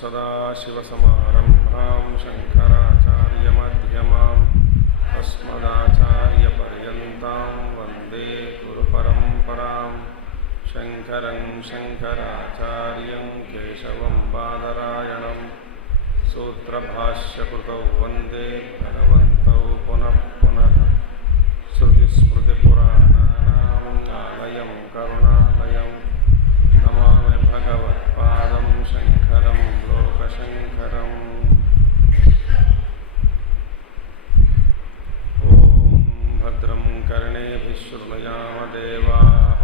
सदाशिवसमारम्भां शङ्कराचार्यमध्यमाम् अस्मदाचार्यपर्यन्तां वन्दे गुरुपरम्परां शङ्करं शङ्कराचार्यं केशवं बादरायणं सूत्रभाष्यकृतौ वन्दे भगवन्तौ पुनः पुनः श्रुतिस्मृतिपुराणानाम् आलयं करुणालयं नमामि भगवत्पादं शङ्करं लोकशङ्करम्। ॐ भद्रं कर्णेभिः शृणुयाम देवाः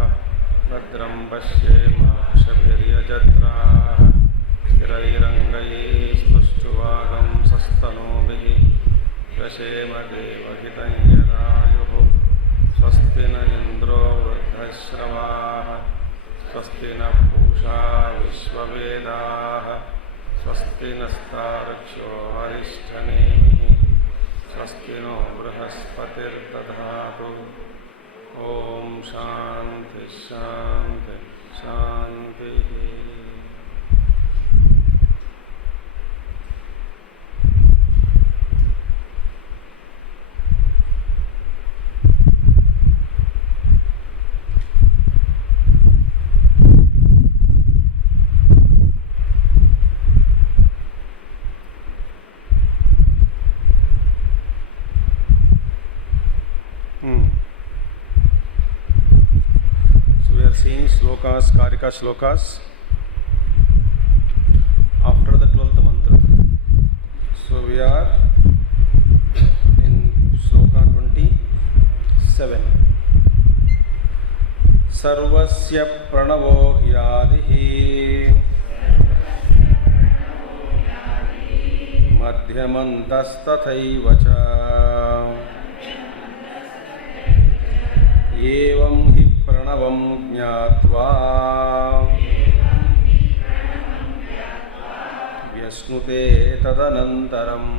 भद्रं पश्येमाक्षभिर्यजत्राः स्थिरैरङ्गैः स्तुष्टुवागंसस्तनूभिः व्यशेम देवहितं यदायुः स्वस्ति न इन्द्रो वृद्धश्रवाः स्वस्ति न पूषा विश्ववेदाः स्वस्ति नस्तार्क्ष्यो हरिष्ठनेमिः स्वस्ति नो बृहस्पतिर्दधातु। ॐ शान्ति शान्ति शान्तिः। Slokas, Karika Shlokas after the 12th mantra. So we are in Shloka 27. Sarvasya pranavo hyadihi madhyamantastathaiva cha evam hi प्रणवं ज्ञात्वा व्यश्नुते तदनन्तरम्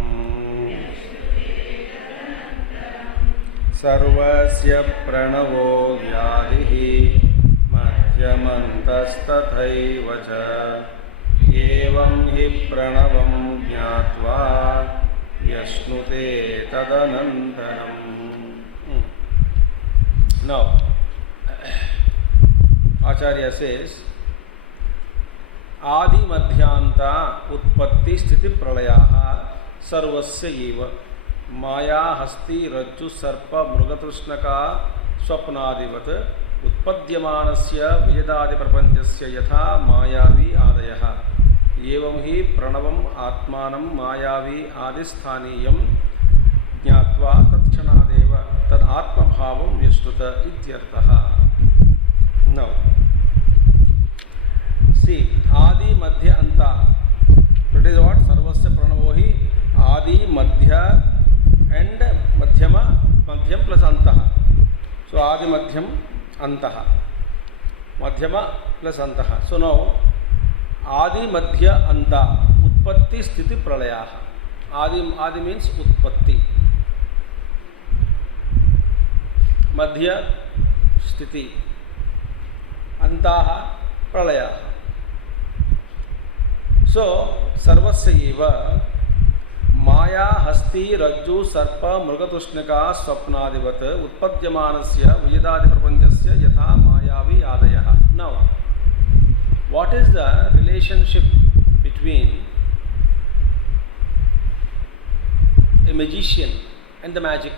सर्वस्य प्रणवो व्याधिः मध्यमन्तस्तथैव च एवं हि प्रणवं ज्ञात्वा व्यश्नुते तदनन्तरम्। Now Acharya says, Adi Madhyanta Utpatti Sthiti Pralayaha Sarvasya Eva Maya Hasti Rajju Sarpa Mrugatrushnaka Swapnadivat Utpadyamanasya Vijadadi Prapanchasya Yatha Mayavi Adayaha Evam Hi Pranavam Atmanam Mayavi Adisthaniyam Jnatva Tatkshanadeva Tad Atma Bhavam Vyashtuta Ityartaha. Now, see, Adi, Madhya, Anta. That is what? Sarvasya Pranavohi, Adi, Madhya and Madhyama, Madhyam plus Antaha. So, Adi, Madhyam, Antaha. Madhyama plus Antaha. So, now, Adi, Madhya, Anta. Utpatti, Sthiti, Pralayaha. Adi means Utpatti. Madhya, Sthiti. Antaha Pralayaha. So, Sarvasya Eva Maya Hasti Rajju Sarpa Mrugatushnaka Swapnadivat Utpadyamanasya Vijadadi Prapanchasya Yatha Mayavi Adayaha. Now, what is the relationship between a magician and the magic?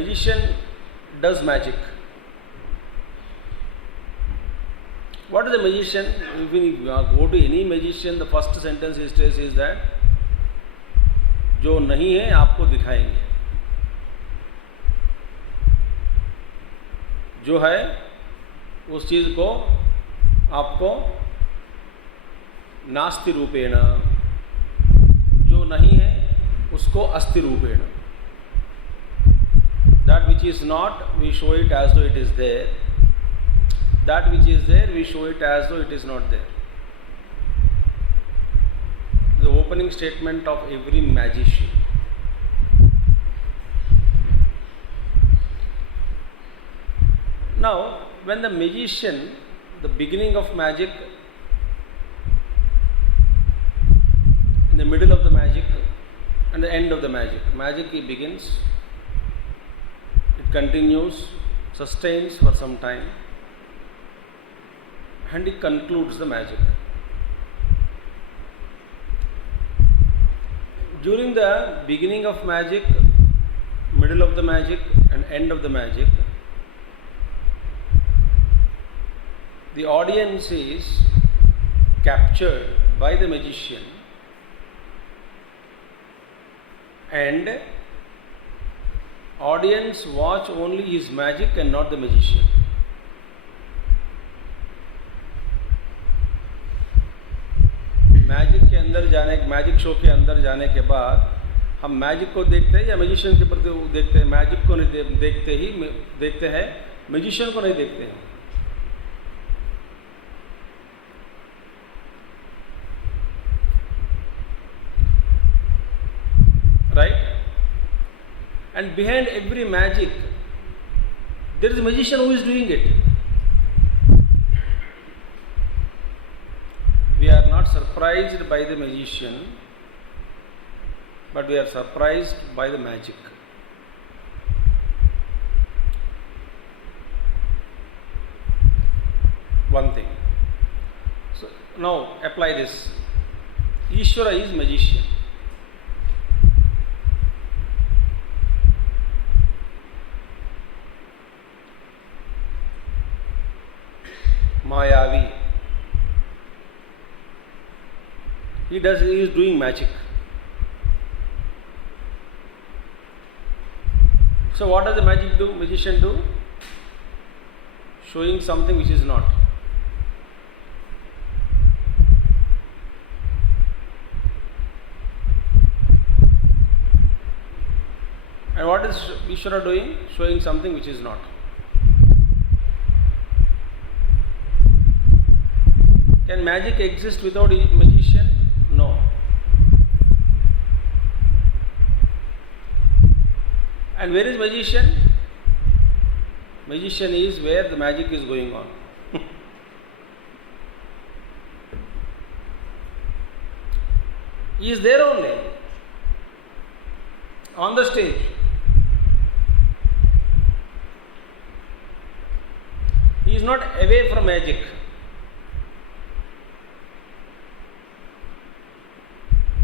magician does magic. What is a magician? If you go to any magician, the first sentence he says is that जो नहीं है आपको दिखाएंगे, जो है उस चीज़ को आपको नास्ति रूपेण, जो नहीं है उसको अस्ति रूपेण. That which is not, we show it as though it is there. That which is there, we show it as though it is not there. The opening statement of every magician. Now, when the magician, the beginning of magic, in the middle of the magic, and the end of the magic, magic begins, it continues, sustains for some time, and it concludes the magic. During the beginning of magic, middle of the magic, and end of the magic, the audience is captured by the magician, and audience watch only his magic and not the magician. Magic के अंदर जाने, magic show के अंदर जाने के बाद हम magic को देखते हैं या मैजिशियन के प्रति देखते हैं? मैजिक को नहीं देखते हैं, मैजिशियन को नहीं देखते हैं. Right? And behind every magic, there is a magician who is doing it. We are not surprised by the magician, but we are surprised by the magic. One thing. So now apply this. Ishvara is magician. Mayavi. He is doing magic. So what does the magician do? Showing something which is not. And what is Ishvara doing? Showing something which is not. Can magic exist without a magician? No. And where is magician? Magician is where the magic is going on. He is there only, on the stage. He is not away from magic.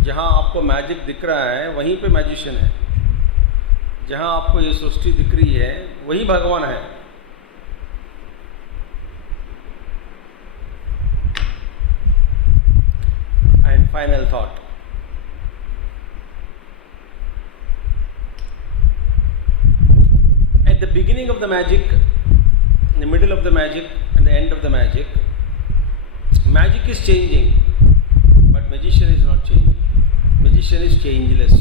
जहाँ आपको magic दिख रहा है वहीं पे magician है. जहाँ आपको ये सृष्टि दिख रही है वही भगवान है. And final thought. At the beginning of the magic, in the middle of the magic, and the end of the magic, magic is changing, but magician is not changing. Magician is changeless.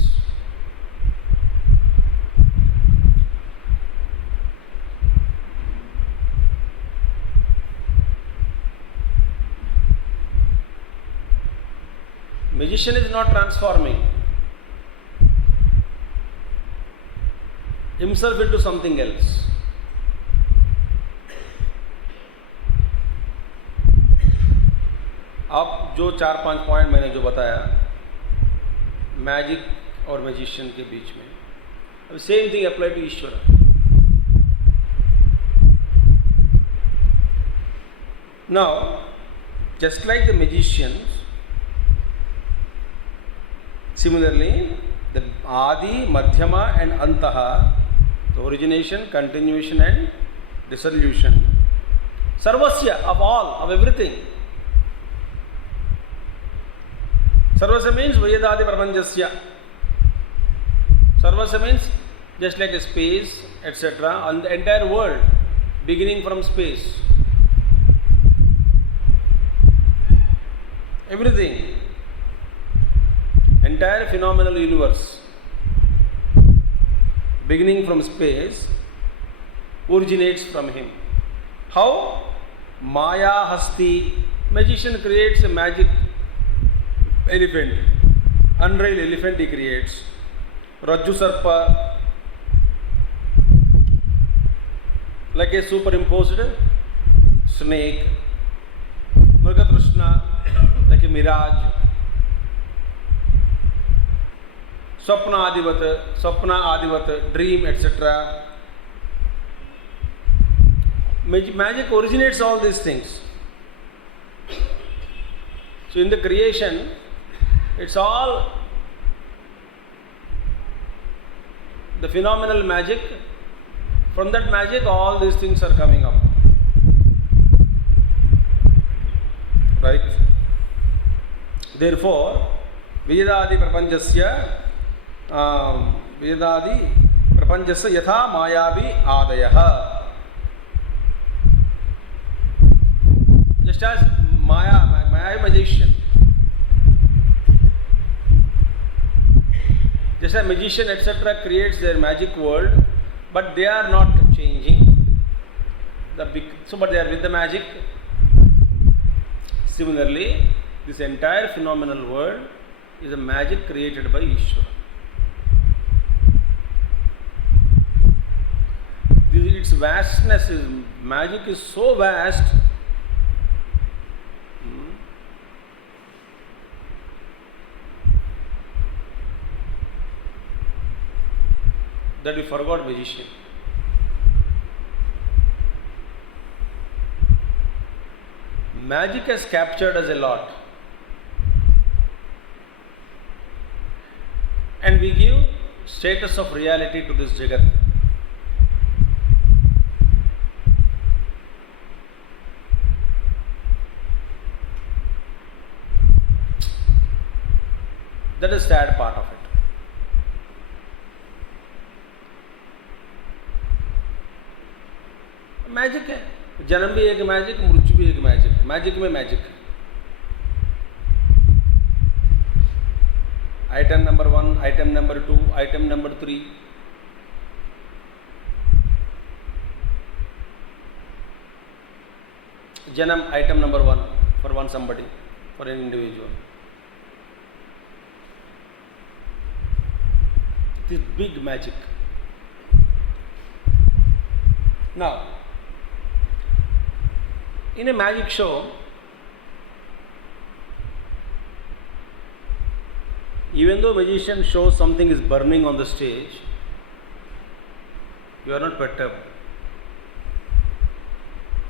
Magician is not transforming himself into something else. अब जो 4-5 point मैंने जो बताया magic और magician के बीच में, अब सेम थिंग अप्लाई टू ईश्वर. Now just like the magicians, similarly the Adi, Madhyama and Antaha The origination, continuation and dissolution. Sarvasya, of all, of everything. Sarvasya means Vyadadi Prapanchasya. Sarvasya means just like a space, etc. on the entire world, beginning from space. Everything. Entire phenomenal universe, beginning from space, originates from him. How? Maya Hasti. Magician creates a magic elephant. Unreal elephant he creates. Rajju Sarpa, like a superimposed snake. Mrgatrishna, like a mirage. Swapna Adivat, dream, etc. Magic originates all these things. So in the creation, it's all the phenomenal magic. From that magic, all these things are coming up. Right? Therefore, Vedadi Prapanchasya yatha mayavi adayaha. Just as Maya magician. Just as magician, etc. creates their magic world, but they are not changing. But they are with the magic. Similarly, this entire phenomenal world is a magic created by Ishvara. Its vastness is, magic is so vast that we forgot magician. Magic has captured us a lot, and we give status of reality to this Jagat. That is the sad part of it. Magic है, जन्म भी एक magic, मृत्यु भी एक magic. Magic में magic. Item number 1, item number 2, item number 3. जन्म item number 1 for one somebody, for an individual. This big magic. Now, in a magic show, even though magician shows something is burning on the stage, you are not perturbed.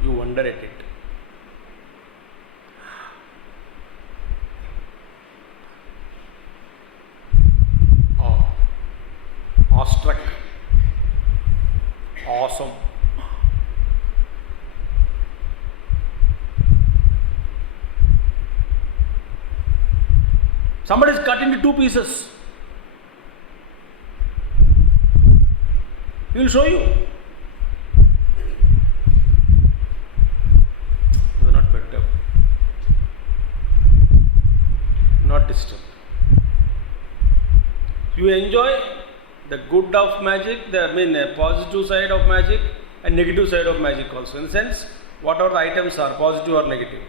You wonder at it. Awestruck. Awesome. Somebody is cut into 2 pieces. He will show you. You are not perturbed, not disturbed. You enjoy the good of magic, positive side of magic and negative side of magic also. In the sense, whatever the items are, positive or negative.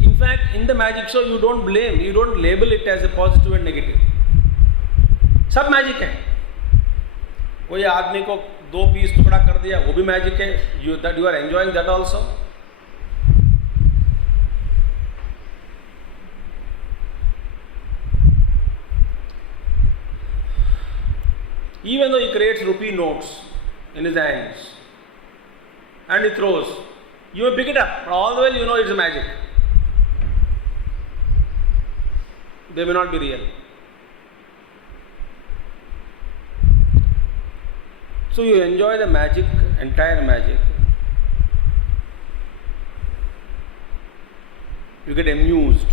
In fact, in the magic show, you don't blame, you don't label it as a positive and negative. सब magic है. कोई आदमी को 2 piece टुकड़ा कर दिया, वो भी मैजिक है. You are enjoying that also. Even though he creates rupee notes in his hands and he throws, you may pick it up, but all the while you know it's magic. They may not be real. So you enjoy the magic, entire magic. You get amused,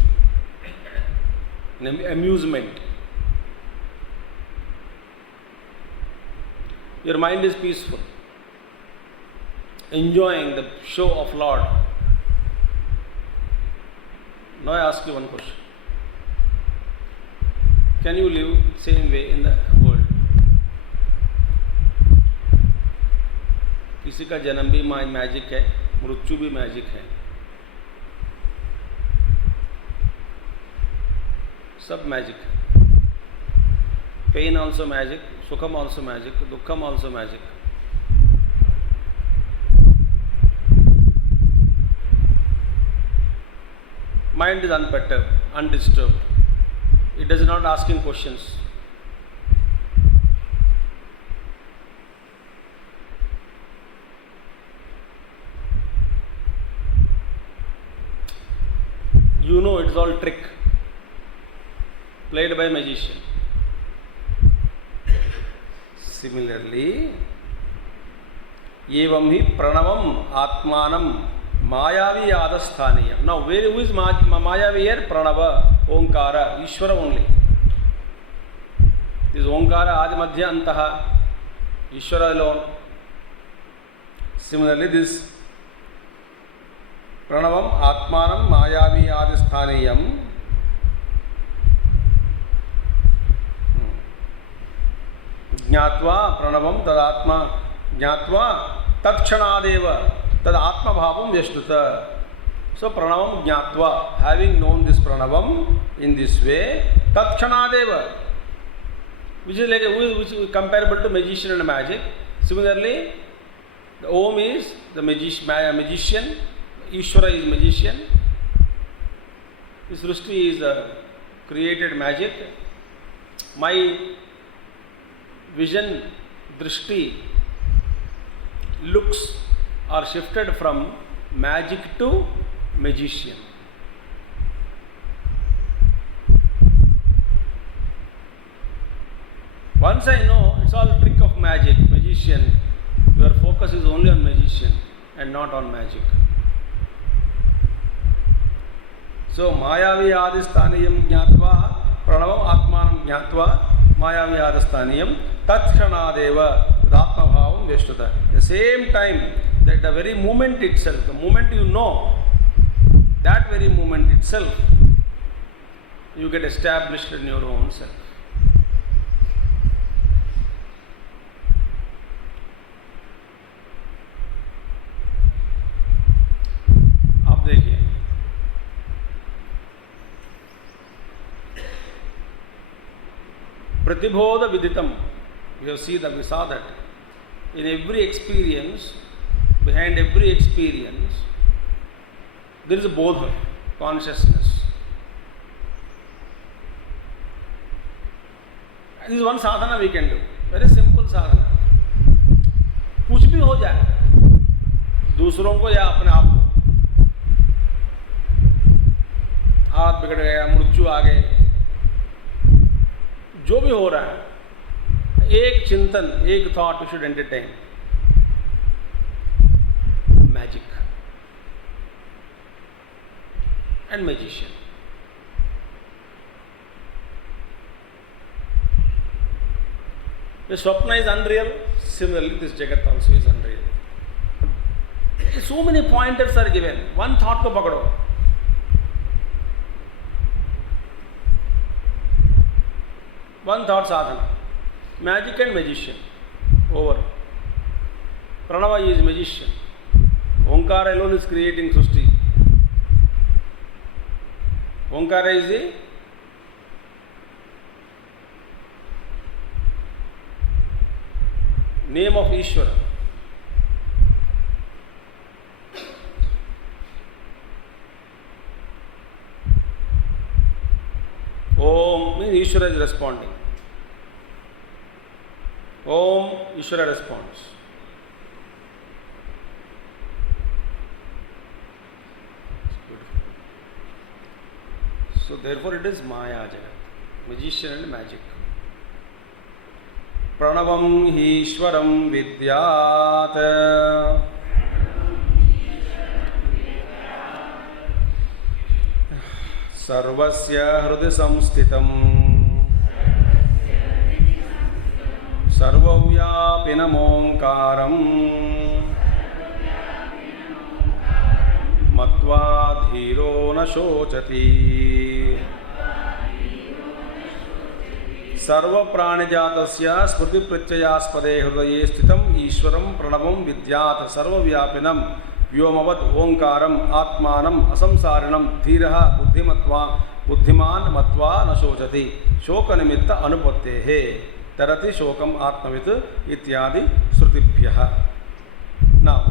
amusement. Your mind is peaceful, enjoying the show of Lord. Now I ask you one question. Can you live same way in the world? किसी का जन्म भी magic है, मृत्यु भी magic है, सब magic है. Pain also magic, सुखम also magic, दुखम also magic. Mind is unperturbed, undisturbed. It does not asking questions. You know it's all trick played by magician. Similarly, evam hi pranavam atmanam Mayavi Adasthaniyam. Now, who is Mayavi here? Pranava, Omkara, Ishvara only. This Omkara, Adi Madhya Antaha, Ishvara alone. Similarly, this Pranavam Atmanam Mayavi Adasthaniyam. Jnatva Pranavam Tadatma Jnatva Tatkshanadeva. Tad Atma Bhavam Vyashtuta. So Pranavam Jnatva, having known this Pranavam in this way, Tatkshanadeva, which is like which is comparable to magician and magic. Similarly, the Om is the magician, Ishvara is magician, this Srishti is a created magic. My vision, Drishti, looks are shifted from magic to magician. Once I know it's all trick of magic, magician, your focus is only on magician and not on magic. So Mayavi Adisthaniyam Jnatva, Pranavam Atmanam Jnatva, Mayavi Adisthaniyam, Tatkshanadeva, Atma Bhavam Vyashtuta. At the same time, that the very moment itself, the moment you know, that very moment itself, you get established in your own self. अब देखिए, Pratibodha Viditam, we saw that in every experience, behind every experience, there is a bodha, consciousness. This is one sadhana we can do. Very simple sadhana. कुछ भी हो जाए, दूसरों को या अपने आप को, हाथ बिगड़ गया, मृत्यु आ गए, जो भी हो रहा है, एक चिंतन, एक thought you should entertain. Magic and magician. The Swapna is unreal. Similarly, this Jagat also is unreal. So many pointers are given. One thought ko pakado. One thought sadhana. Magic and magician. Over. Pranava is magician. Omkara alone is creating Srishti. Omkara is the name of Ishvara. Om means Ishvara is responding. Om, Ishvara responds. So therefore it is Maya Jagat, magician and magic. प्रणवं हीश्वरं विद्यात् सर्वस्य हृदि संस्थितं सर्वव्यापिनमोङ्कारं मत्वा धीरो न शोचति सर्वप्राणिजातस्य स्मृतिप्रत्ययास्पदे हृदये स्थितं ईश्वरं प्रणवं विद्यात् सर्वव्यापिनं व्योमवद् ओंकारम् आत्मानम् असंसारिणं धीरः बुद्धिमान् मत्वा न शोचति शोकनिमित्त अनुपत्तेः तरति शोकम् आत्मवित् इत्यादि श्रुतिभ्यः। Now,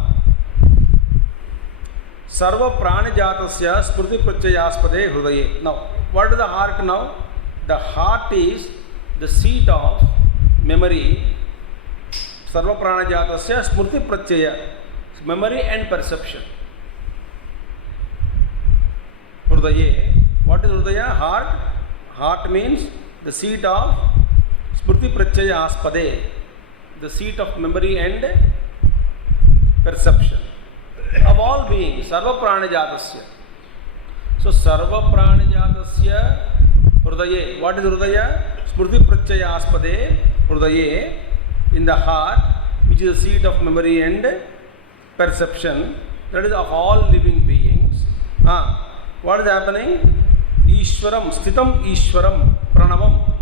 सर्व प्राणिजातस्य स्मृतिप्रत्ययास्पदे हृदये. Now, what is the heart now? The heart is the seat of memory. Sarva pranajatasya smrti pratyaya, memory and perception. Hrudaye. What is Hridaya? Heart. Heart means the seat of smrti pratyaya aspade, the seat of memory and perception of all beings. Sarva pranajatasya. So sarva pranajatasya Hrudaye. What is Hridaya? Smrti Pratyaya-aspade Hrudaye, in the heart, which is the seat of memory and perception, that is of all living beings. What is happening? Ishwaram, Sthitam Ishwaram, Pranavam.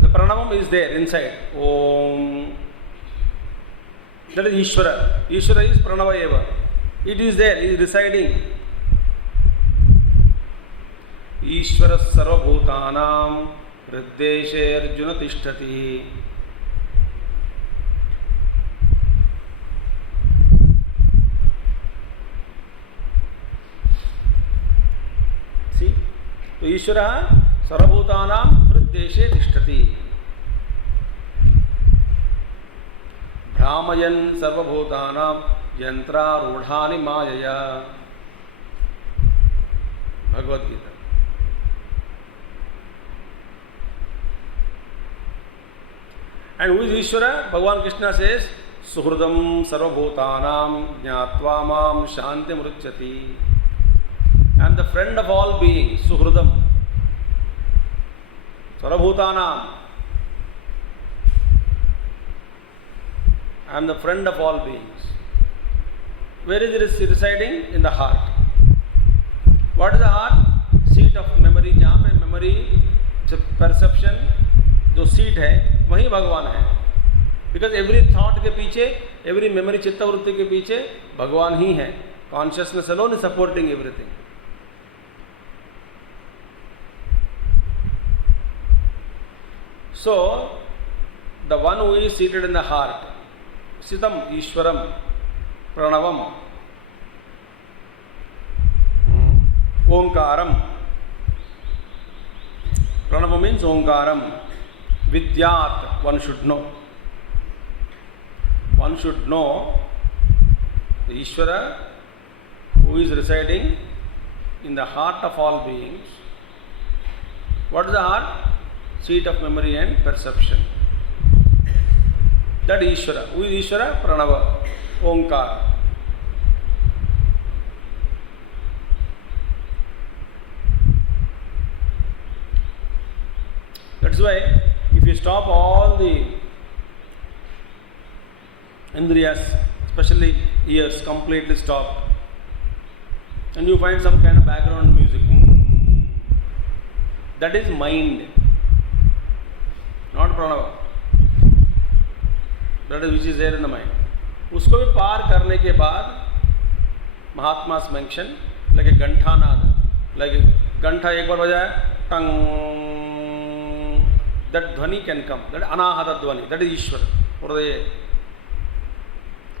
The Pranavam is there inside. Om. That is Ishwara. Ishwara is Pranava eva. It is there, it is residing. ईश्वर सर्वभूतानां हृद्देशे अर्जुन तिष्ठति. See, तो ईश्वर सर्वभूतानां हृद्देशे तिष्ठति. भ्रामयन् सर्वभूतानां यन्त्रारूढानि मायया. Bhagavad Gita. And who is Ishvara? Bhagavan Krishna says, Suhridam sarvabhutanam jnatva mam shantim ruchyati. I am the friend of all beings, Suhridam. Sarvabhutanam. I am the friend of all beings. Where is it residing? In the heart. What is the heart? Seat of memory. जहाँ पे memory, perception, जो seat है वही भगवान है. Because every thought के पीछे, every memory चित्तवृत्ति के पीछे भगवान ही है. Consciousness alone is supporting everything. So the one who is seated in the heart, स्थितम ईश्वरम प्रणवम ओंकारम. प्रणव मीन्स ओंकारम. Vidyat, one should know. One should know the Ishvara who is residing in the heart of all beings. What is the heart? Seat of memory and perception. That Ishvara. Who is Ishvara? Pranava, Omkar. That's why if you stop all the indriyas, especially ears, completely stop, and you find some kind of background music, that is mind, not pranava. That is which is there in the mind. उसको भी पार करने के बाद महात्मा's mention like a गंठा नाद, like a गंठा एक बार बजाया टंग, that dhvani can come, that anahata dhvani, that is Ishvara, Hridaya,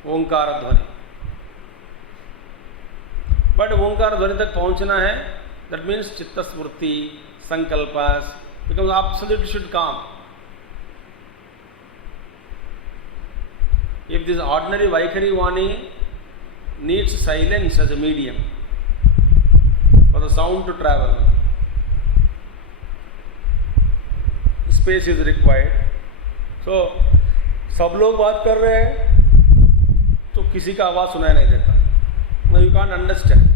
ओंकार ध्वनि. But ओंकार ध्वनि तक पहुंचना है, that means चित्त स्मृति, संकल्pas becomes absolutely should calm. If this ordinary Vaikhari Vani needs silence as a medium for the sound to travel, space is required. So सब लोग बात कर रहे हैं तो किसी का आवाज़ सुनाई नहीं देता. No, you can't understand.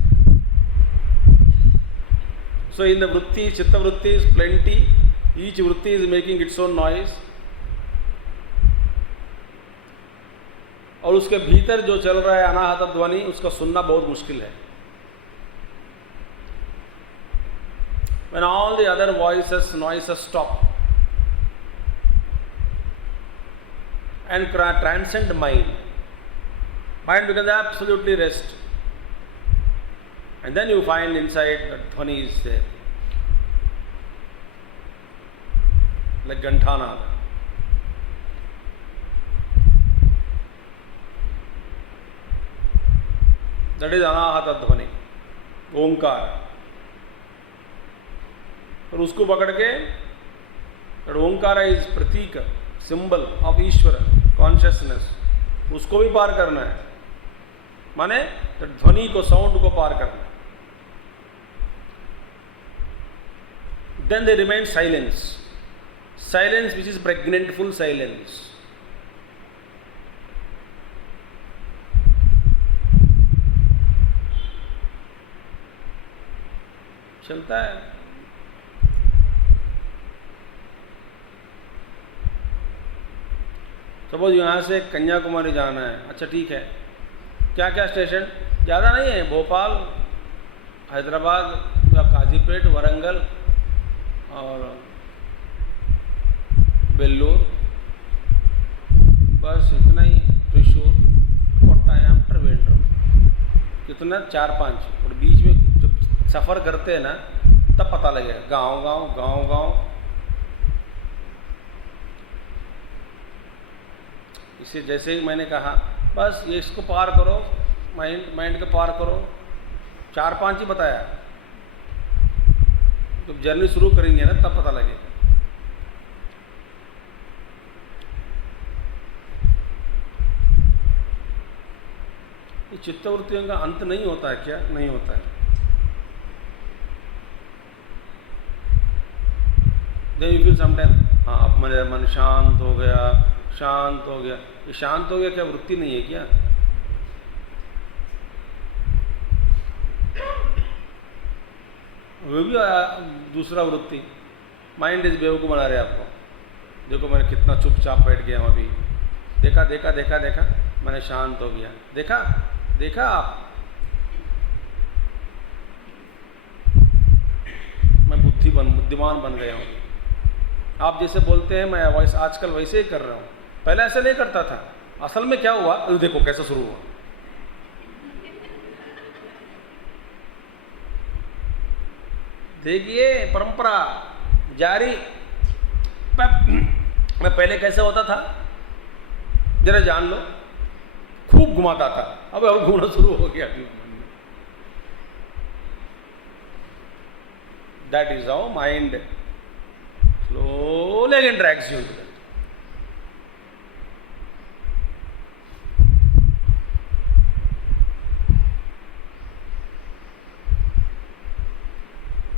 So in the vritti, chitta vritti is plenty. Each vritti is making its own noise. और उसके भीतर जो चल रहा है अनाहत ध्वनि, उसका सुनना बहुत मुश्किल है. When all the other noises stop and transcend mind becomes absolutely rest. And then you find inside that dhvani is there, like Ganthanada. That is anahata dhvani, ओंकार. और उसको पकड़ के, that Onkar is Prateek, symbol of Ishwar, consciousness. उसको भी पार करना है, माने ध्वनि को, साउंड को पार करना है. Then there remains silence. Silence which is pregnant, full silence. चलता है. सपोज यहाँ से कन्याकुमारी जाना है. अच्छा ठीक है, क्या क्या स्टेशन? ज़्यादा नहीं है. भोपाल, हैदराबाद या काजीपेट, वरंगल और वेल्लोर, बस इतना ही. त्रिशूर, कोट्टायम, त्रिवेंद्रम, कितना? 4-5. और बीच में जब सफ़र करते हैं ना, तब पता लगेगा गांव गांव गांव गांव. इसे जैसे ही मैंने कहा बस ये इसको पार करो, माइंड को पार करो, 4-5 ही बताया. जब जर्नी शुरू करेंगे ना तब पता लगेगा. ये चित्तवृत्तियों का अंत नहीं होता है क्या? नहीं होता है. Then you feel sometimes, हाँ अब मेरा मन शांत हो गया, शांत हो गया. ये शांत हो गया क्या वृत्ति नहीं है क्या? वो भी दूसरा वृत्ति. माइंड इज बेवकूफ़ बना रहे आपको. देखो मैंने कितना चुपचाप बैठ गया हूँ अभी. देखा देखा देखा देखा, मैंने शांत हो गया. देखा देखा आप, मैं बुद्धिमान बन गया हूँ. आप जैसे बोलते हैं मैं वैसे आजकल वैसे ही कर रहा हूँ. पहले ऐसे नहीं करता था. असल में क्या हुआ देखो कैसे शुरू हुआ. देखिए परंपरा जारी. मैं पहले कैसे होता था जरा जान लो. खूब घुमाता था, अब घूमना शुरू हो गया. That is how mind slowly again drags you into that.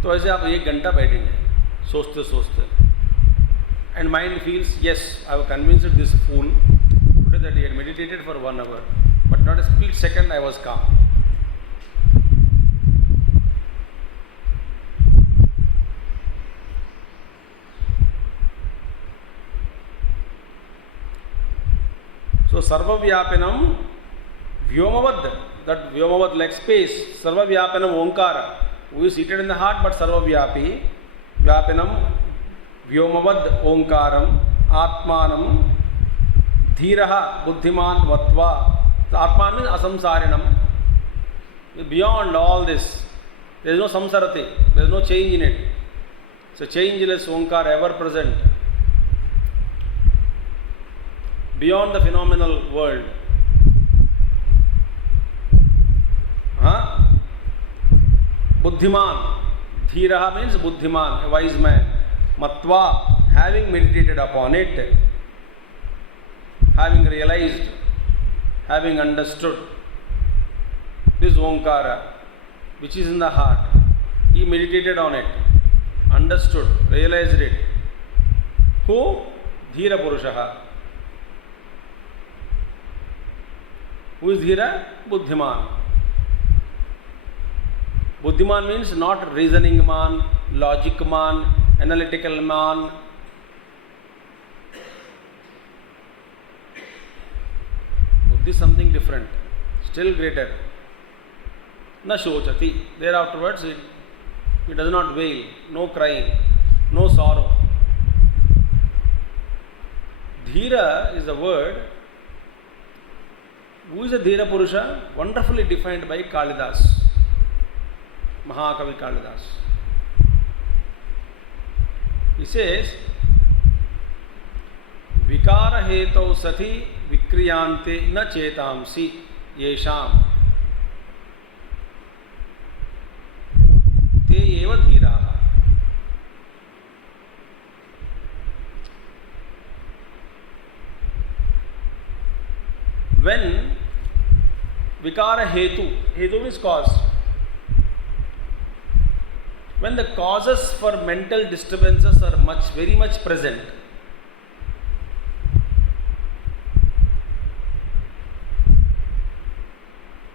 तो ऐसे आप 1 घंटा बैठेंगे सोचते सोचते, and mind feels yes, I have convinced this fool today that he had meditated for 1 hour, but not a split second I was calm. So sarvavyapinam vyomavad, that vyomavad like space, sarvavyapinam onkara, who is seated in the heart but sarvavyapi. Vyapinam vyomavad onkaram atmanam dhiraha buddhiman vatva. So atman means asamsarinam, beyond all this. There is no samsarati, there is no change in it. It's a changeless onkar, ever present, beyond the phenomenal world. Buddhiman, dhiraha means buddhiman, a wise man. Matva, having meditated upon it, having realized, having understood this onkara which is in the heart. He meditated on it, understood, realized it. Who? Dhira Purushaha. Who is Dhira? Buddhiman. Buddhiman means not reasoning man, logic man, analytical man. Buddhi is something different, still greater. Na shochati. There afterwards it does not wail, no crying, no sorrow. Dhira is a word. Who is a Dhira Purusha? Wonderfully defined by Kalidas, Mahakavi Kalidas. He says, Vikara hetau sati vikriyante na chetamsi yesham te eva dhiraha. When Vikara hetu means cause. When the causes for mental disturbances are very much present,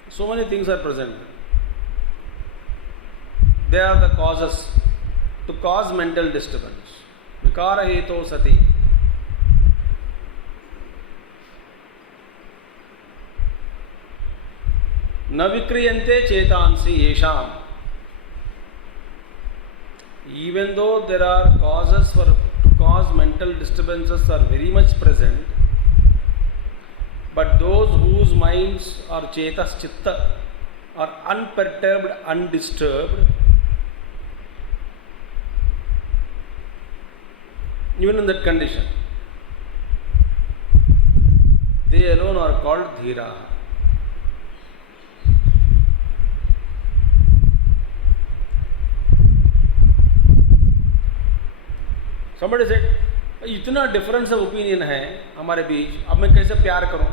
so many things are present. They are the causes to cause mental disturbance. Vikara hetu sati. न विक्रियन्ते चेतांसि येषाम. Even though there are causes to cause mental disturbances are very much present, but those whose minds are chetas chitta are unperturbed, undisturbed, even in that condition, they alone are called dhira. Somebody said, इतना difference of opinion है हमारे बीच, अब मैं कैसे प्यार करूं?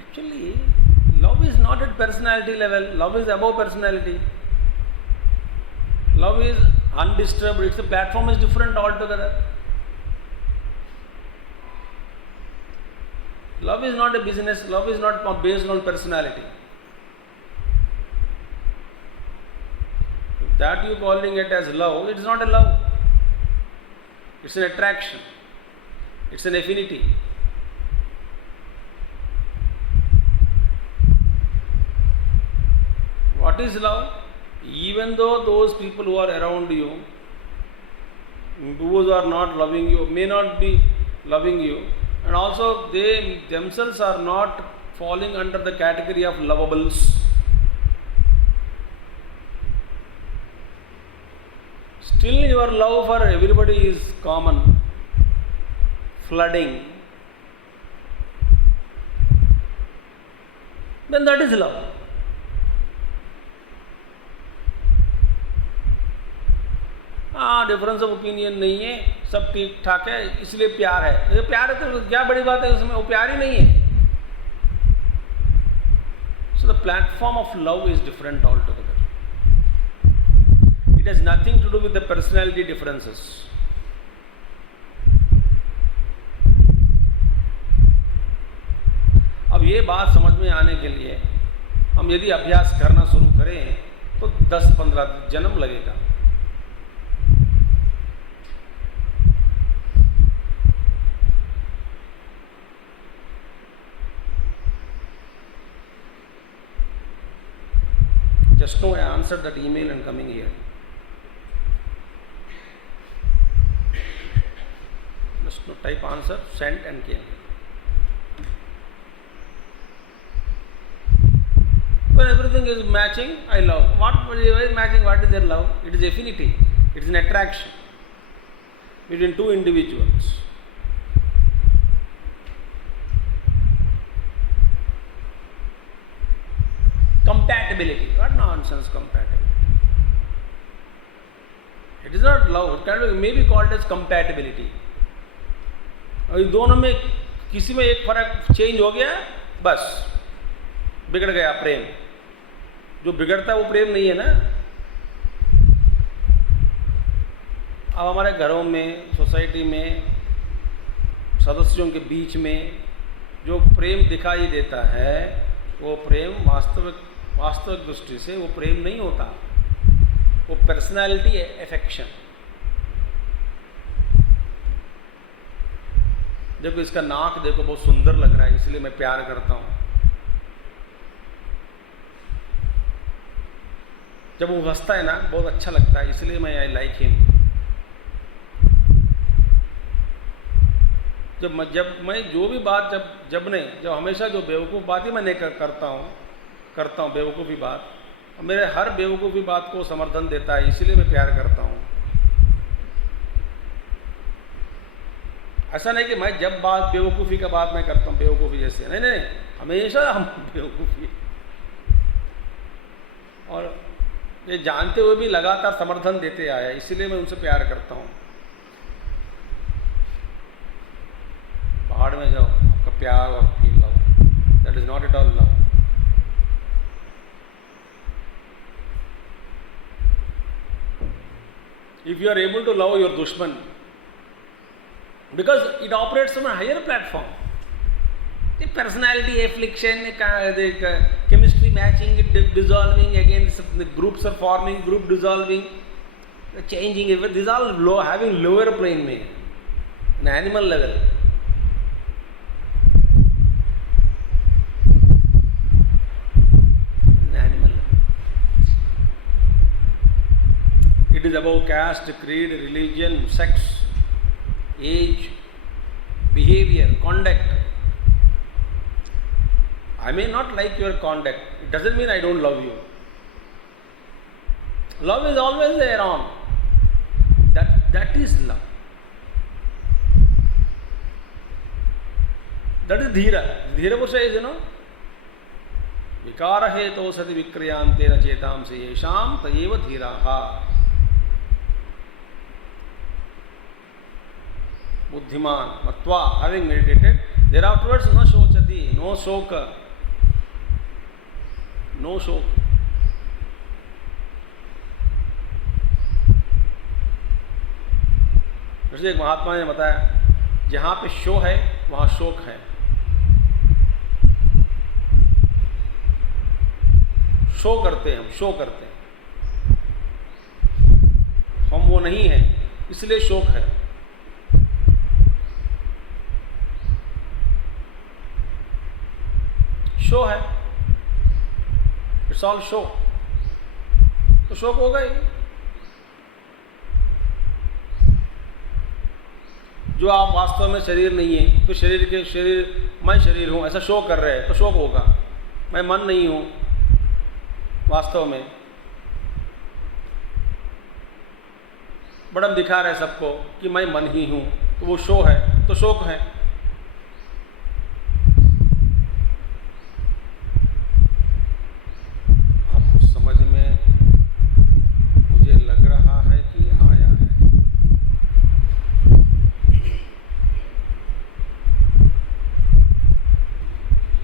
Actually, love is not at personality level. Love is above personality. Love is undisturbed. Its platform is different altogether. Love is not a business. Love is not based on personality. That you calling it as love, it's not a love. It's an attraction. It's an affinity. What is love? Even though those people who are around you, those who are not loving you, may not be loving you, and also they themselves are not falling under the category of lovables. Still your love for everybody is common, flooding. Then that is love. हाँ, difference of opinion नहीं है, सब ठीक ठाक है, इसलिए प्यार है. ये प्यार है तो क्या बड़ी बात है उसमें? वो प्यार ही नहीं है. So the platform of love is different altogether. It has nothing to do with the personality differences. अब ये बात समझ में आने के लिए हम यदि अभ्यास करना शुरू करें तो 10-15 जन्म लगेगा. Just now I answered that email and coming here. Just now type answer, sent and came. When everything is matching, I love. What is matching? What is their love? It is affinity. It is an attraction between two individuals. Compatibility. What nonsense compatibility? It is not love. It kind of may be called as compatibility. और इन दोनों में किसी में एक फर्क change हो गया, बस बिगड़ गया प्रेम. जो बिगड़ता है वो प्रेम नहीं है ना. अब हमारे घरों में, सोसाइटी में, सदस्यों के बीच में जो प्रेम दिखाई देता है वो प्रेम वास्तविक दृष्टि से वो प्रेम नहीं होता, वो पर्सनालिटी है, एफेक्शन। जब इसका नाक देखो बहुत सुंदर लग रहा है इसलिए मैं प्यार करता हूँ, जब वो हंसता है ना बहुत अच्छा लगता है इसलिए मैं आई लाइक हिम। जब मैं जो भी बात जब हमेशा जो बेवकूफ़ बात ही मैं करता हूँ बेवकूफ़ी बात, मेरे हर बेवकूफ़ी बात को समर्थन देता है इसलिए मैं प्यार करता हूँ। ऐसा नहीं कि मैं जब बात बेवकूफ़ी का बात मैं करता हूँ बेवकूफ़ी जैसे, नहीं, हमेशा हम बेवकूफ़ी, और ये जानते हुए भी लगातार समर्थन देते आया इसलिए मैं उनसे प्यार करता हूँ। पहाड़ में जाओ, आपका प्यार और feel love, that is not at all love. If you are able to love your दुश्मन because it operates on a higher platform, the personality affliction, the chemistry matching, dissolving again, the groups are forming, group dissolving, changing, these are all having lower plane में, an animal level. It is about caste, creed, religion, sex, age, behavior, conduct. I may not like your conduct, it doesn't mean I don't love you. Love is always there on. That is love. That is dhira. Dhira Purusha is, vikara heto sati vikriyantena chetamsi yesham tayeva dhiraha. बुद्धिमान मत्वा, having meditated, thereafterwards no shochati, no shoka, no शोक। जैसे एक महात्मा ने बताया, जहाँ पे show है वहाँ शोक है। शो करते हैं हम वो नहीं हैं इसलिए शोक है। शो है, इट्स ऑल शो, तो शोक होगा ही। जो आप वास्तव में शरीर नहीं है, तो मैं शरीर हूं ऐसा शो कर रहे हैं तो शोक होगा। मैं मन नहीं हूं वास्तव में, बड़ा दिखा रहे सबको कि मैं मन ही हूं, तो वो शो है, तो शोक है।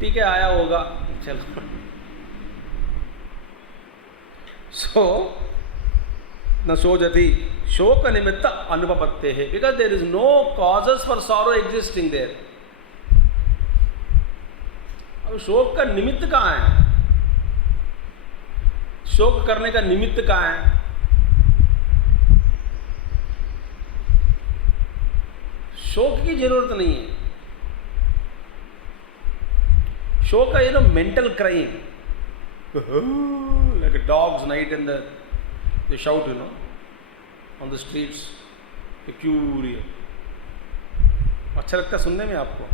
ठीक है, आया होगा, चलो। सो न शोचति शोक निमित्त अनुपपत्ते है, because there is no causes for sorrow existing there. अब शोक का निमित्त कहाँ है? शोक करने का निमित्त कहाँ है? शोक की जरूरत नहीं है। शोक है mental crying, like a dog's night in they shout, on the streets, peculiar. अच्छा लगता है सुनने में आपको?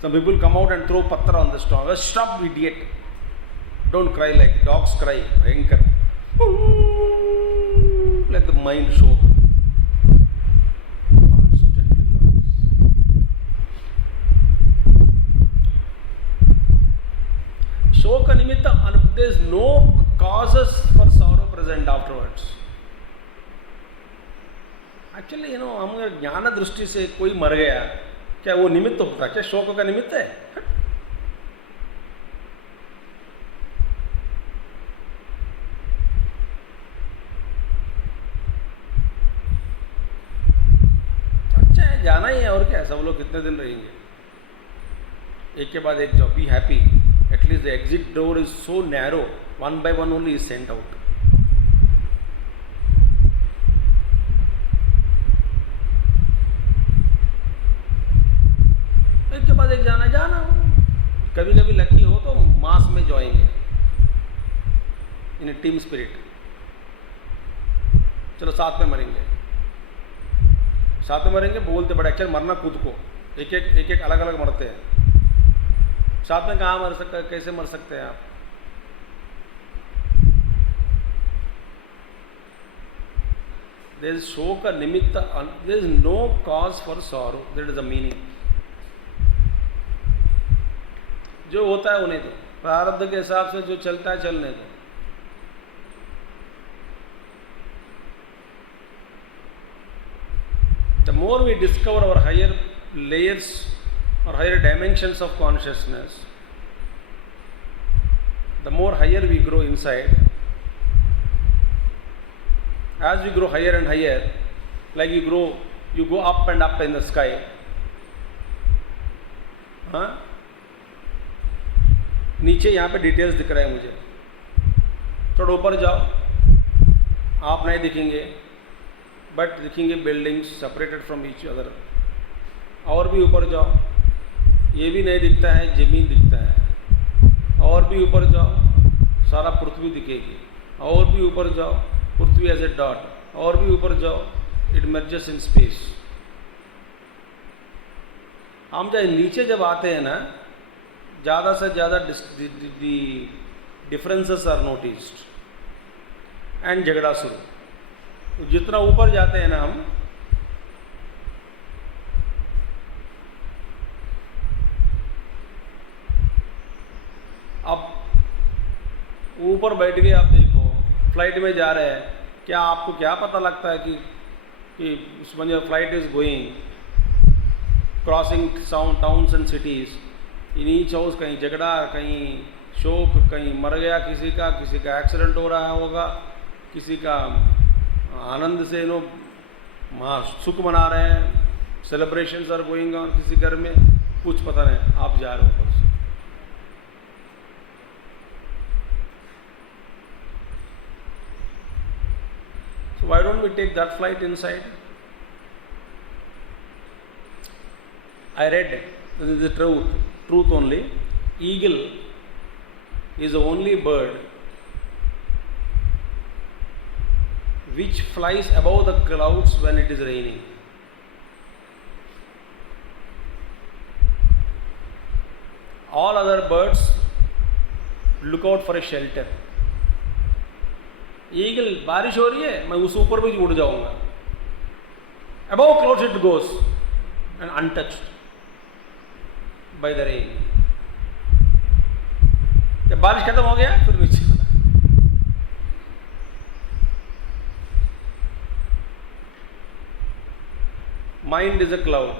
Some people come out and throw patra on the storm. Stop, idiot! Don't cry like dogs cry. Bhayankar. Like the mind shock. शोक निमित्त, there is no causes for sorrow present afterwards. Actually, हम ज्ञान दृष्टि से कोई मर गया, क्या वो निमित्त होता? क्या शोक का निमित्त है? जाना ही है, और क्या, सब लोग कितने दिन रहेंगे, एक के बाद एक जाओ, be happy, at least the exit door is so narrow, one by one only is sent out. एक के बाद एक जाना, कभी कभी लकी हो तो मास में जाएंगे इन टीम स्पिरिट, चलो साथ में मरेंगे, बोलते बड़े अक्षर, मरना खुद को, एक एक अलग अलग मरते हैं, साथ में कहाँ मर सकते, कैसे मर सकते हैं आप? देयर इज शोक निमित्त, there is no cause for sorrow, that is the meaning. जो होता है उन्हें दो, प्रारब्ध के हिसाब से जो चलता है चलने दो। The more we discover our higher layers or higher dimensions of consciousness, the more higher we grow inside. As we grow higher and higher, like you go up and up in the sky. हाँ, नीचे यहाँ पे details दिख रहे हैं मुझे, थोड़ा ऊपर जाओ, आप नहीं दिखेंगे, बट दिखेंगे buildings separated from each other. और भी ऊपर जाओ, ये भी नहीं दिखता है, ज़मीन दिखता है। और भी ऊपर जाओ, सारा पृथ्वी दिखेगी। और भी ऊपर जाओ, पृथ्वी एज ए डॉट। और भी ऊपर जाओ, इट मर्जेस इन स्पेस। हम जब नीचे जब आते हैं ना, ज़्यादा से ज़्यादा डिफरेंसेस आर नोटिस्ड एंड झगड़ा शुरू। जितना ऊपर जाते हैं ना हम, अब ऊपर बैठ के आप देखो, फ्लाइट में जा रहे हैं, क्या आपको क्या पता लगता है कि उसमें जो flight is going crossing towns and cities, in each house कहीं झगड़ा, कहीं शोक, कहीं मर गया किसी का एक्सीडेंट हो रहा होगा, किसी का आनंद से सुख मना रहे हैं, सेलिब्रेशंस आर गोइंग ऑन किसी घर में, कुछ पता नहीं, आप जा रहे हो ऊपर से। So why don't we take that flight inside? I read, this is the truth only, eagle is the only bird which flies above the clouds when it is raining. All other birds look out for a shelter. Eagle, बारिश हो रही है, मैं उस ऊपर भी उड़ जाऊंगा, above clouds it goes and untouched by the rain. जब बारिश खत्म हो गया फिर नीचे। Mind is a cloud.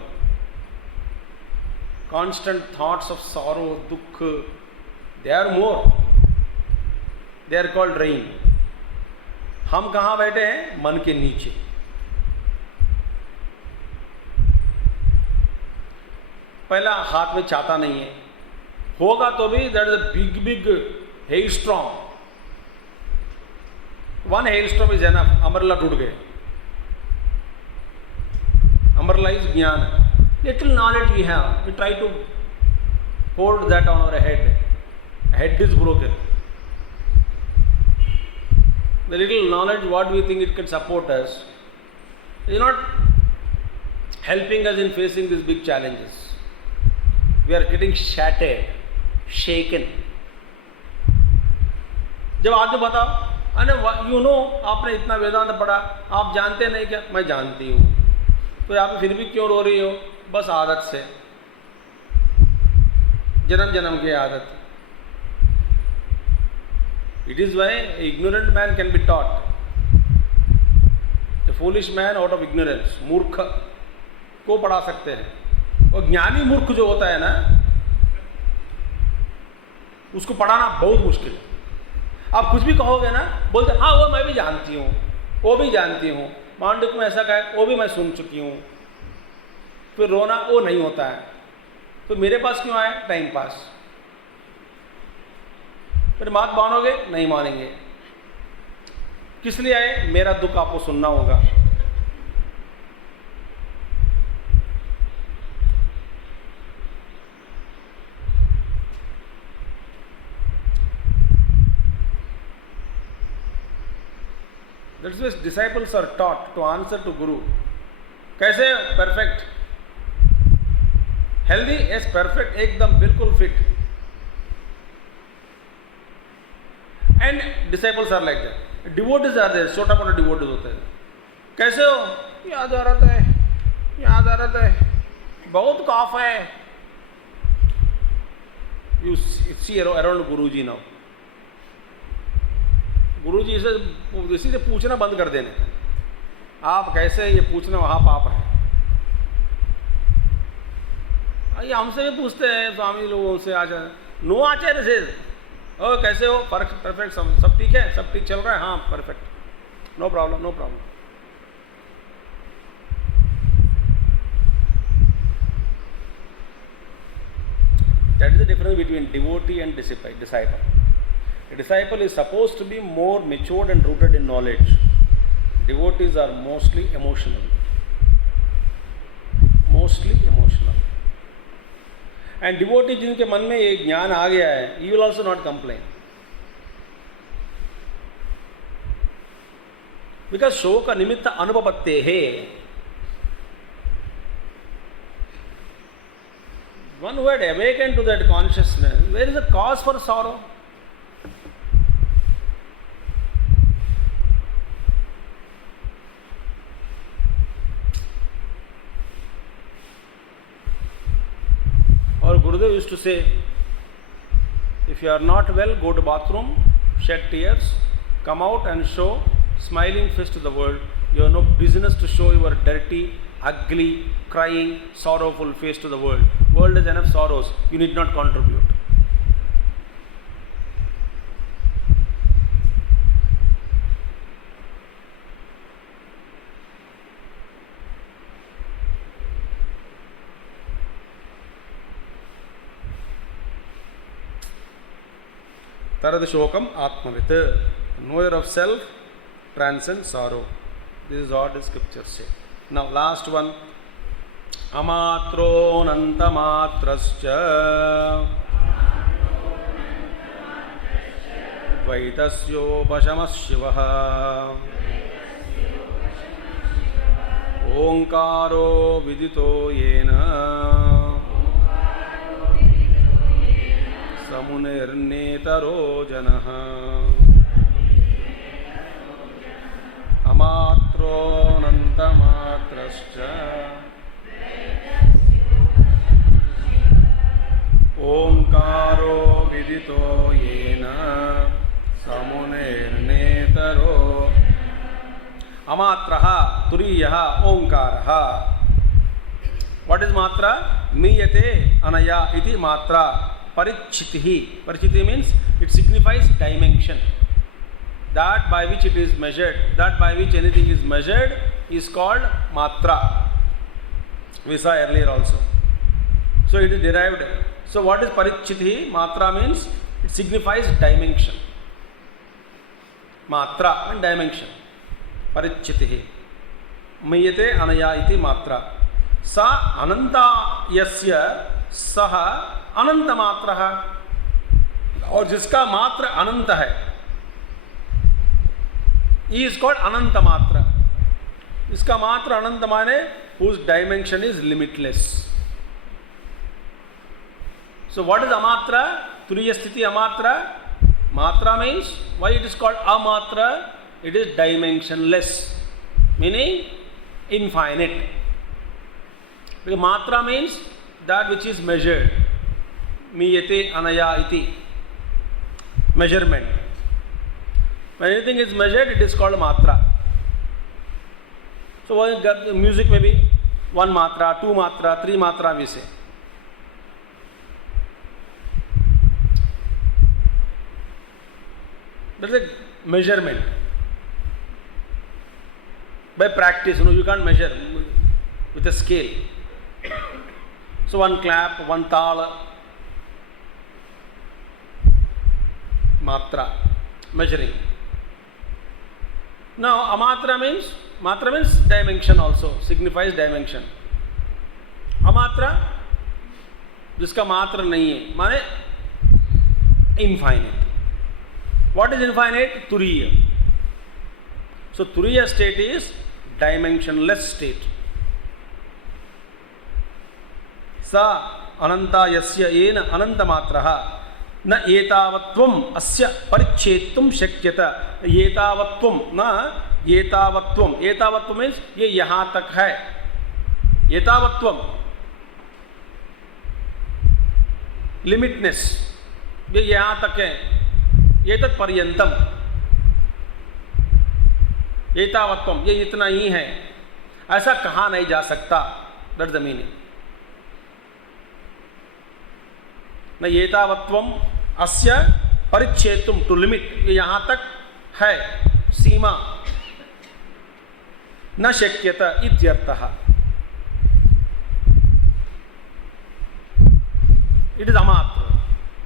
Constant thoughts of sorrow, dukh, they are more. They are called rain. हम कहाँ बैठे हैं? मन के नीचे। पहला, हाथ में छाता नहीं है, होगा तो भी that is a big hail storm. One hail storm is enough. Umbrella टूट गए। अमरला इज ज्ञान। Little knowledge we have, we try to hold that on our head. Head is broken. The little knowledge, what we think it can support us, is not helping us in facing these big challenges. We are getting shattered, shaken. जब आगे बताओ, अरे you know, आपने इतना वेदांत पढ़ा, आप जानते नहीं क्या? मैं जानती हूँ। तो आप फिर भी क्यों रो रही हो? बस आदत से, जन्म जन्म की आदत। It is why an ignorant man can be taught. A foolish man out of ignorance, मूर्ख को पढ़ा सकते हैं। और ज्ञानी मूर्ख जो होता है ना, उसको पढ़ाना बहुत मुश्किल है। आप कुछ भी कहोगे ना, बोलते हाँ वो मैं भी जानती हूँ, वो भी जानती हूँ, मांडुक में ऐसा कहा, वो भी मैं सुन चुकी हूँ। फिर रोना वो नहीं होता है। तो मेरे पास क्यों आए? Time pass. फिर बात मानोगे? नहीं मानेंगे। किस लिए आए? मेरा दुख आपको सुनना होगा। That's why disciples are taught to answer to Guru. कैसे? परफेक्ट, हेल्दी, यस परफेक्ट, एकदम बिल्कुल fit. And disciples are like that. Devotees are there, छोटा मोटा डिवोटीज होते हैं। कैसे हो? याद आ रहा है, याद आ रहा है, बहुत कॉफ है। You see around Guruji now. Guruji से इसी से पूछना बंद कर देने, आप कैसे, ये पूछना वहाँ पाप है। ये हमसे भी पूछते हैं स्वामी लोगों से, आचार्य नो आचार्य से, ओ कैसे हो, परफेक्ट, सब ठीक है, सब ठीक चल रहा है, हाँ perfect, no problem, no problem. That is the difference between devotee and disciple. A disciple is supposed to be more matured and rooted in knowledge. Devotees are mostly emotional. And devotee जिनके मन में ये ज्ञान आ गया है, he will also not complain. Because शोक निमित्त अनुपपत्तेः. One who had awakened to that consciousness, where is the cause for sorrow? Or Gurudev used to say, if you are not well, go to bathroom, shed tears, come out and show smiling face to the world. You have no business to show your dirty, ugly, crying, sorrowful face to the world. World has enough sorrows. You need not contribute. Tarad shokam atmavit. Knower of self transcends sorrow. This is what the scriptures say. Now last one. Amatro nantamatrascha Vaitasyo pashamas shivaha Omkaro vidito yena Samunirnetaro janaha Amatro nantamatrascha Omkaro vidito yena samunirnetaro. Amatraha turiyaha omkaraha. What is matra? Miyate anaya iti matra. Parichitihi. Parichiti means it signifies dimension. That by which it is measured, that by which anything is measured is called matra. We saw earlier also. So it is derived. So what is parichiti? Matra means it signifies dimension. Matra and dimension. Parichiti. Miyate anaya iti matra. Sa ananta yasya saha ananta matraha. और जिसका मात्र अनंत है, he is called ananta matra. इसका मात्र अनंत माने whose dimension is limitless. So what is amatra? Turiya sthiti amatra. Matra means, why it is called amatra? It is dimensionless, meaning infinite. Because matra means that which is measured. Miyate anaya iti. Measurement. When anything is measured, it is called matra. So music may be 1 matra, 2 matra, 3 matra we say. That is a measurement. By practice, you can't measure with a scale. So one clap, one tal, matra, measuring. Now amatra means dimension also, signifies dimension. अमात्रा जिसका मात्र नहीं है माने infinite. What is infinite? तुरीय. So तुरीय state is dimensionless state. सा अनंता यस्य येन अनंत मात्रः न एतावत्वम् अस्य परिच्छेदुं शक्यत. एतावत्वं न एतावत्वं. एतावत्वं मीन्स ये यहाँ तक है. एतावत्वं लिमिटनेस, ये यहाँ तक है. एतत् पर्यंतम, एतावत्वम, ये इतना ही है, ऐसा कहा नहीं जा सकता. That's the meaning. न एतावत्वम अस्य परिच्छेदुं, टू लिमिट, ये यहाँ तक है, सीमा. न शक्यत इत्यर्थः. इट इज अमात्र.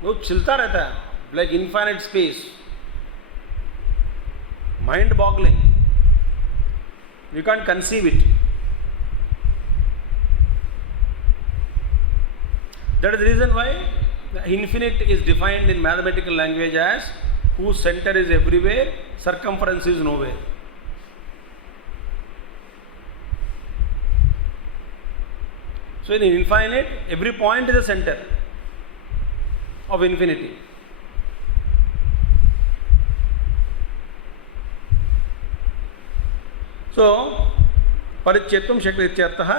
वो चलता रहता है like infinite space. Mind boggling. You can conceive it. That is the reason why the infinite is defined in mathematical language as whose center is everywhere, circumference is nowhere. So in infinite, every point is a center of infinity. So परिच्छेदुं शक्यते इत्यर्थः.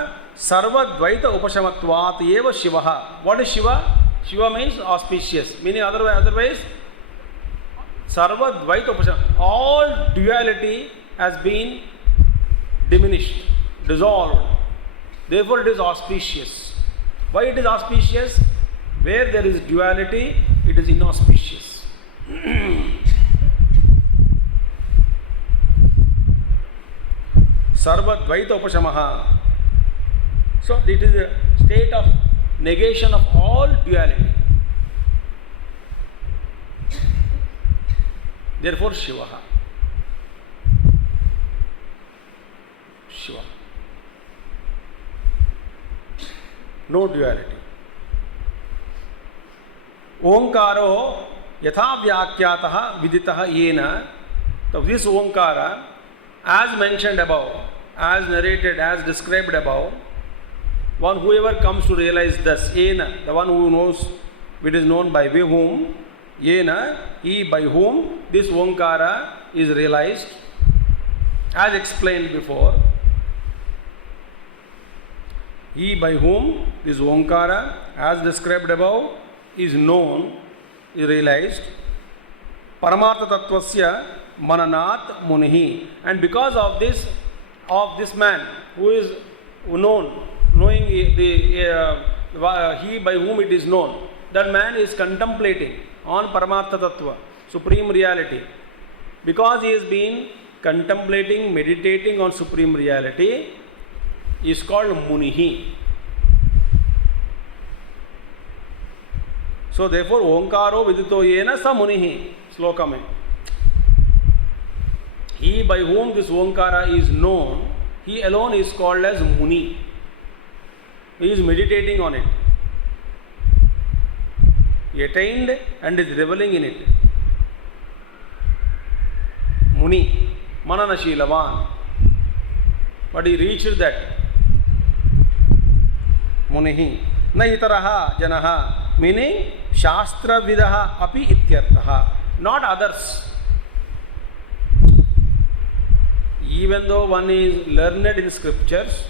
सर्वद्वैत उपशमत्वात् एव शिवः. What is Shiva? Shiva means auspicious, meaning otherwise सर्वद्वैत उपशम, all duality has been diminished, dissolved. Therefore it is auspicious. Why it is auspicious? Where there is duality, it is inauspicious. Sarvadvaita upashamaha. So it is a state of negation of all duality. Therefore Shivaha. Shiva. No duality. ओंकारो यथा व्याख्यातः विदितः येन. So this Onkar, as mentioned above, as narrated, as described above, one whoever comes to realize this, yena, the one who knows, it is known by whom, yena, he by whom this onkara is realized, as explained before. He by whom this onkara, as described above, is known, is realized. Paramartha tattvasya mananat munihi. And because of this man who is known, knowing he by whom it is known, that man is contemplating on Paramartha Tattva, supreme reality. Because he has been contemplating, meditating on supreme reality, is called Munihi. So therefore, Onkaro vidito yena sa Munihi, sloka mein. He by whom this Onkara is known, he alone is called as Muni. He is meditating on it. He attained and is reveling in it. Muni, Mananashilavan. But he reached that. Munihi. Na itaraha janaha, meaning Shastra vidaha api ityartaha. Not others. Even though one is learned in scriptures,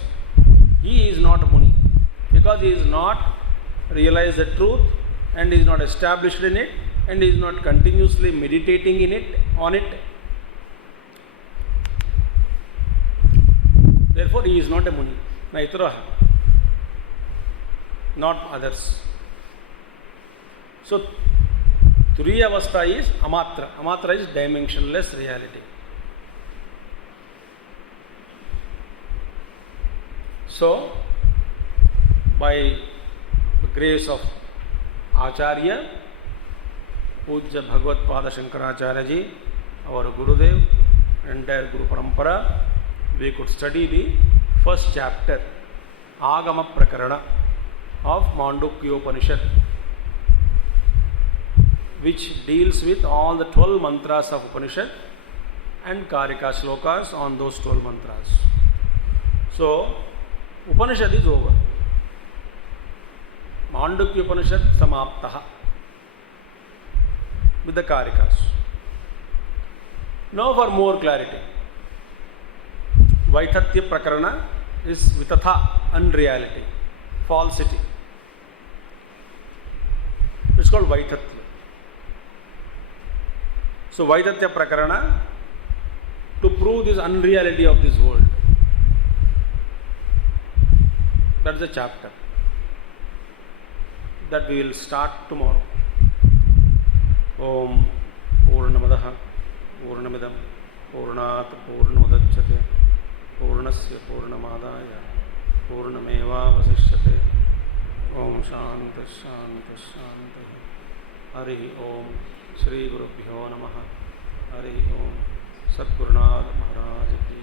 he is not a Muni. Because he is not realized the truth, and is not established in it, and is not continuously meditating in it, on it. Therefore he is not a Muni. Naitaraha. Not others. So Turiya Avastha is Amatra. Amatra is dimensionless reality. So by grace of Acharya, Pujya Bhagavad Pada Shankaracharya ji, our Gurudev, entire Guru Parampara, we could study the first chapter, Agama Prakarana of Mandukya Upanishad, which deals with all the 12 mantras of Upanishad and Karika Shlokas on those 12 mantras. So, Upanishad is over. Mandukya Upanishad samaptaha with the Karikas. Now for more clarity, Vaithatya Prakarana is vitatha, unreality, falsity. It's called Vaithatya. So Vaithatya Prakarana, to prove this unreality of this world. That's the chapter that we will start tomorrow. Om Purnamadaha Purnamidam Purnat Purnodachyate Purnasya Purnamadaya Purnameva Vasishyate. Om Shanta Shanta Shanta. Hari Om Shri Gurubhyo Namaha. Hari Om Satgurunath Maharaj Ki